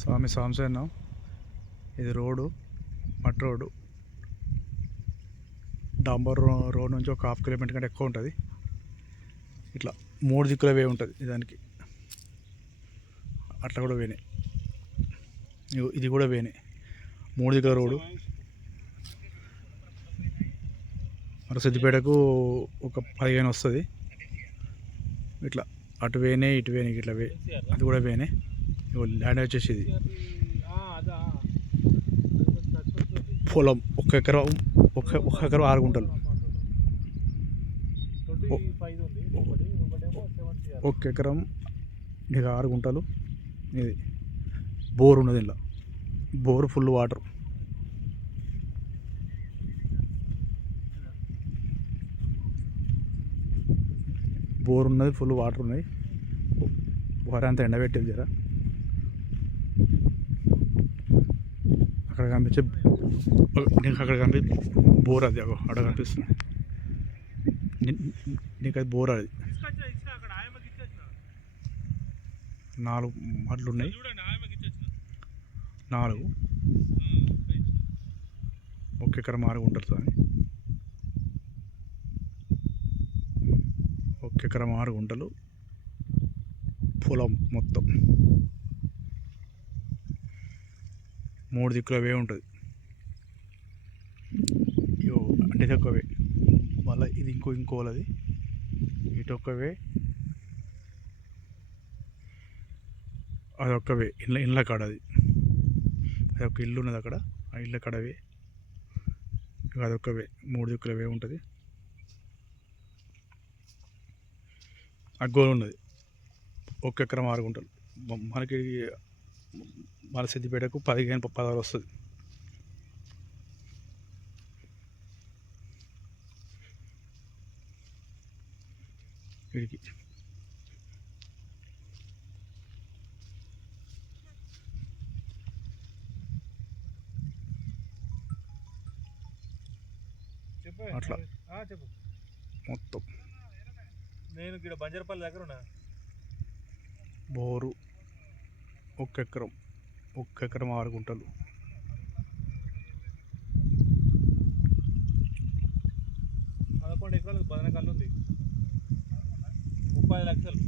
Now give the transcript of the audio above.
స్వామి Samson ఇది road, మట్టి road. డాంబర్ road నుంచి ఒక ½ కిలోమీటర్ కంటే ఎక్కువ ఉంటుంది. ఇట్లా 3 దిక్కుల వే ఉంటుంది దానికి. అట్లా కూడా వేనే, ఇది కూడా వేనే. 3 దిక్కుల రోడ్డు. మరి సిద్దిపేటకు ఒక 15 వస్తుంది. ఇట్లా అటు వేనే ఇటు వేనే ఇట్లా వే, అది కూడా వేనే. ల్యాండ్ వచ్చేసి ఇది పొలం 1 ఎకరం 6 గుంటలు. 1 ఎకరం ఇక 6 గుంటలు. ఇది బోర్ ఉన్నది, ఇలా బోర్ ఫుల్ వాటర్. బోర్ ఉన్నది, ఫుల్ వాటర్ ఉన్నాయి. వారంతా ఎండబెట్టేది జర. అక్కడ కనిపించే బోర్, అది అక్కడ కనిపిస్తుంది నీకు. అది బోర్, అది 4 మడ్లు ఉన్నాయి. 4 1 ఎకరం 6 గుంటలు సార్. 1 ఎకరం 6 గుంటలు పొలం మొత్తం. 3 దిక్కుల వే ఉంటుంది. అంటే ఇది ఒక వే, మళ్ళీ ఇది ఇంకోలది. ఇటు ఒక వే, అదొక వే. ఇళ్ళ కాడ అది ఒక ఇల్లు ఉన్నది అక్కడ, ఆ ఇళ్ళ కాడ వే. అదొక వే, 3 దిక్కుల వే ఉంటుంది. అగ్గోలు ఉన్నది 1 ఎకరం 6 గుంటలు. మనకి మన సిద్దిపేటకు 15-16 వస్తుంది. వీడికి అట్లా మొత్తం. నేను ఇక్కడ బంజరపల్లి దగ్గర ఉన్నా. బోరు 1 ఎకరం 6 గుంటలు. 11 ఎకరాలు బదనకల్లు ఉంది. 30 లక్షలు.